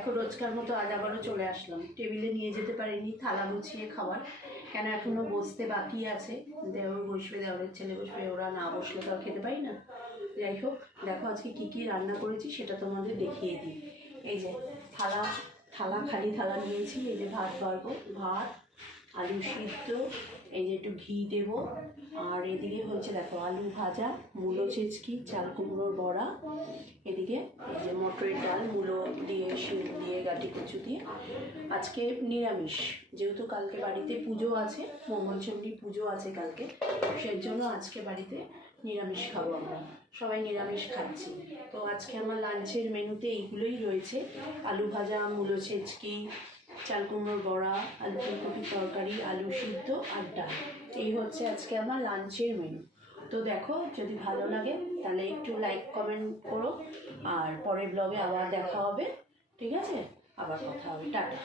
দেখো রোজকার মতো আজ আবারও চলে আসলাম। টেবিলে নিয়ে যেতে পারিনি থালা গুছিয়ে খাবার, কেন এখনও বসতে বাকি আছে। দেওর বসবে, দেওরের ছেলে বসবে, ওরা না বসলে তো আর খেতে পারি না। যাই হোক, দেখো আজকে কী কী রান্না করেছি সেটা তোমাদের দেখিয়ে দিই। এই যে খালি থালা নিয়েছি। এই যে ভাত বাড়বো, ভাত, আলু সিদ্ধ, এই যে একটু ঘি দেবো, আর এদিকে হচ্ছে দেখো আলু ভাজা, মূলো ছেচকি, চাল কুমড়োর বড়া, এদিকে এই যে মটরের ডাল, মূলো দিয়ে, শিম দিয়ে, গাটি কচু দিয়ে। আজকে নিরামিষ, যেহেতু কালকে বাড়িতে পুজো আছে, মঙ্গলচণ্ডী পুজো আছে কালকে, সেই জন্য আজকে বাড়িতে নিরামিষ খাবো আমরা, সবাই নিরামিষ খাচ্ছি। তো আজকে আমার লাঞ্চের মেনুতে এইগুলোই রয়েছে: আলু ভাজা, মূলো ছেচকি, চাল কুমড়োর বড়া, আলু ফুলকপির তরকারি, আলু সিদ্ধ আর ডাল। এই হচ্ছে আজকে আমার লাঞ্চের মেনু। তো দেখো, যদি ভালো লাগে তাহলে একটু লাইক কমেন্ট করো, আর পরের ব্লগে আবার দেখা হবে। ঠিক আছে, আবার কথা হবে, টাটা।